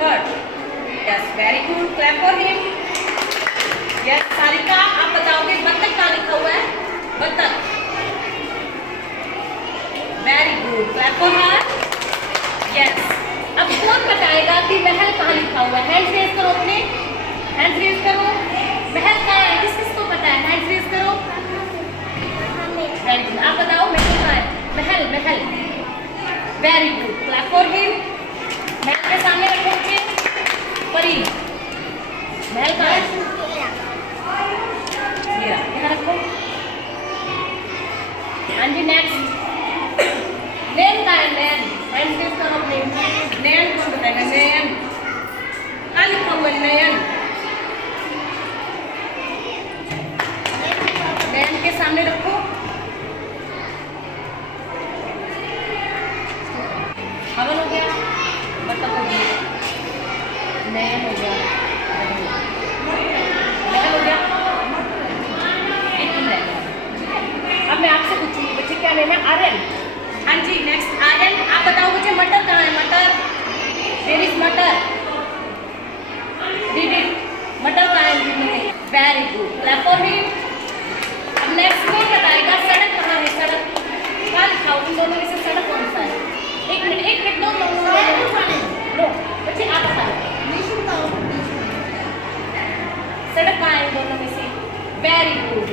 Word? Yes, very good, clap for him. Yes, Sarika आप बताओगे बत्तख कहाँ लिखा हुआ है? बत्तख। Very good, clap for her. Yes, अब कौन बताएगा कि महल कहाँ लिखा हुआ है? हैंड रेज करो अपने, हैंड रेज करो। महल कहाँ है? किस किस को पता है? हैंड रेज करो। वेरी गुड, आप बताओ महल कहाँ है? महल, महल। Very good, clap for him. महल के सामने रखो बच्चे, परी। महल कहाँ है? यहाँ रखो। हाँ जी, नेक्स्ट। नैन कहाँ है? नैन, हैंड रेज करो अपने। नैन कौन बताएगा? नैन कहाँ लिखा हुआ है? नैन, नैन के सामने रखो। हवन हो गया, बत्तख हो गया, नैन हो गया, महल हो गया, एक दिन रह गया। अब मैं आपसे पूछूंगी बच्चे, क्या नाम है? आर्यन। हाँ जी, नेक्स्ट आर्यन, आप बताओ बच्चे मटर कहाँ है? मटर, देयर इज मटर। रीड इट, मटर कहाँ है? Very good, clap for him. अब नेक्स्ट कौन बताएगा सड़क कहाँ है? सड़क कहाँ लिखा हो? उन दोनों में से सड़क कौन सा है? एक मिनट नो बच्चे, आप बताओ सड़क कहाँ है इन दोनों में से? Very good,